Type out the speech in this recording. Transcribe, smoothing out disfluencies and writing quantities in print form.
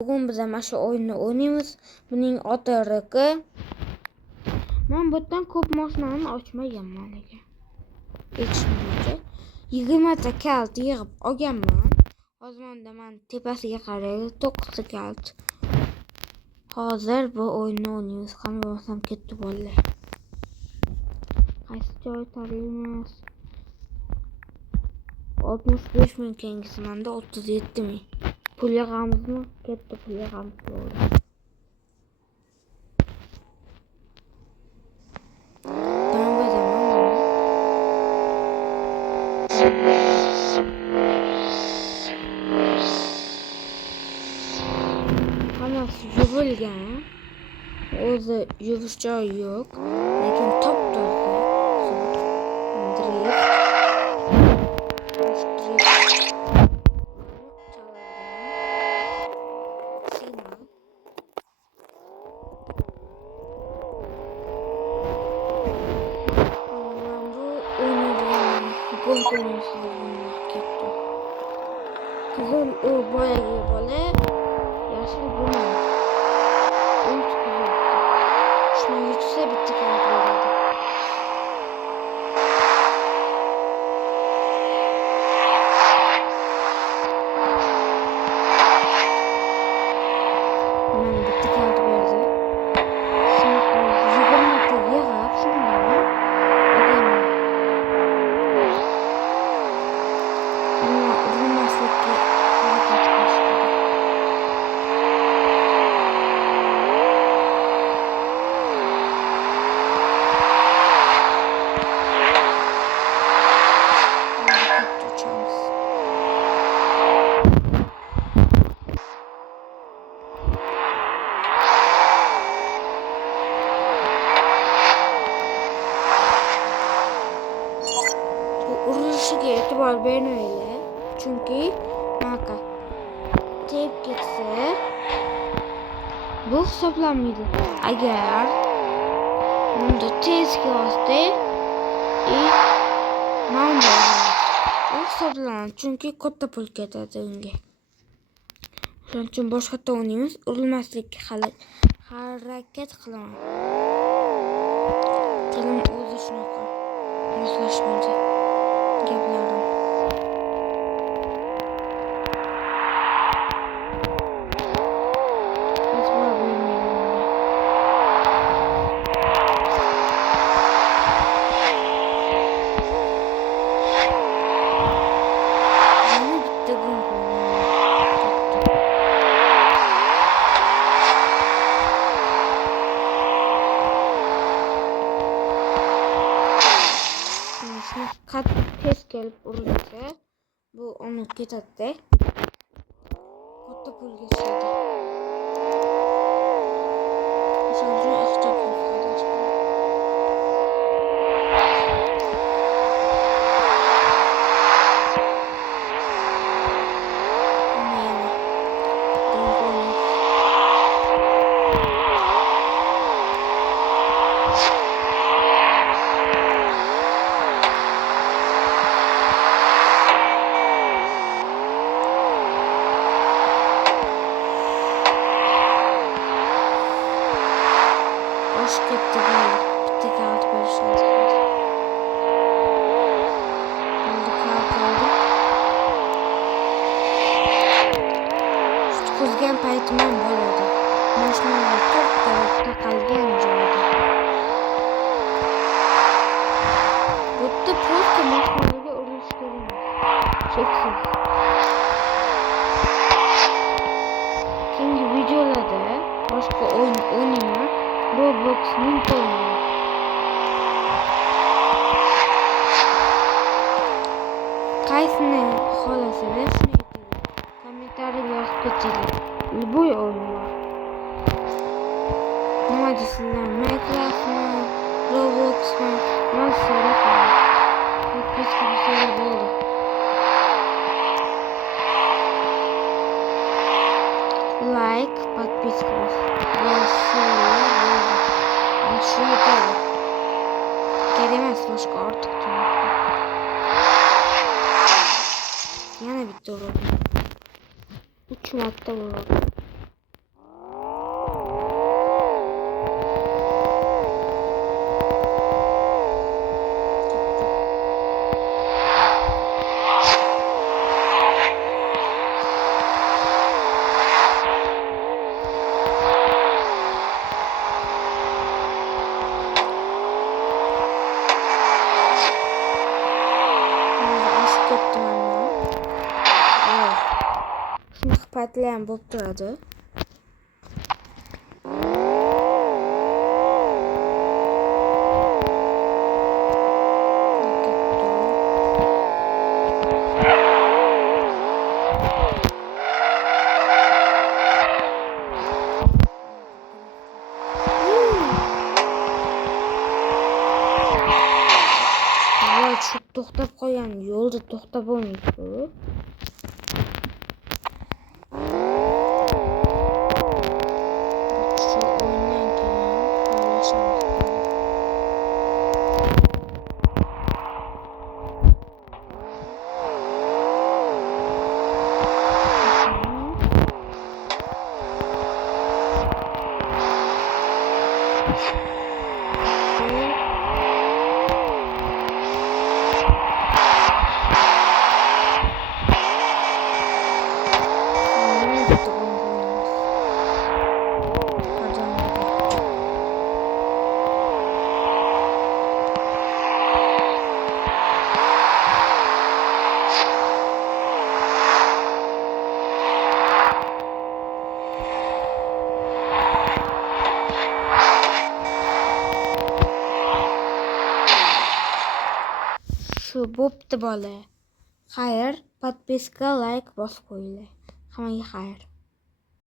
Bugun biz mana shu o'yinni o'ynaymiz. Buning oti RK. Men bundan ko'p mashinani ochmaganman lekin. Yetishmaydi. 20 ta kalt yig'ib olganman. Hozir men tepasiga qaraydi 9 ta kalt. Hozir bu o'yinni o'ynaymiz. Qanday ketdi bolalar. Qaysi joy tanlaymiz? 65 ming kengisi menda 37 ming. Pul yig'amizmi? Katta pul yig'amiz bo'ldi. Hammasi yuvilgan. O'zi yuvish joyi yo'q, lekin top-toza. Kızıl o boyagi bola, yashil buni. Shuni yutsa bitta kart beradi. Mana bitta kart berdi. Urulishiga e'tibor bermaylik, chunki bunaqa tep ketsa bu hisoblanmaydi. Agar bunda tez kelsa, mana bu hisoblanadi, chunki katta pul ketadi unga. Shuning uchun boshqacha o'ynaymiz, urilmaslikka harakat qilaman. Tilim o'zi shunaqa moslashmaydi. Gaplarim. Kat tez kelib urilsa, bu onu ketadi. Katta pulga tushadi. O'shaning uchun ehtiyot qilish kerak. Hoş gitti böyle. Bitti kağıt barışladı. Oldu kağıt aldık. Şu kızgan paytman bo'ladi. Mashinalar to'xtab taqalgan joyda. Bitta просто mashinalarga urilish kerak. Cheksiz. Keyingi videolarda boshqa o'yin o'ynayman. Roblox'ning o'yini. Qaysini xohlasangiz shuni ayting. Kommentariyga yozib ketinglar. Любой o'yin bor. Nima deysizlar? Minecraftmi, Robloxmi, nima so'rayman. Podpiska qilsa bo'ldi. Like, подписка. Shu yetadi. Kerak emas boshqa ortiq. Yana bitta uradi. 3 marta uradi. saytlar ham bo'lib turadi. Şu to'xtab qolgan yo'lda to'xtab olmaydi. Şu oyundan keyin paylaşamiz. Şu bo'pti bola. Xayr, podpiska, like bosib qo'yinglar. Hammaga xayr.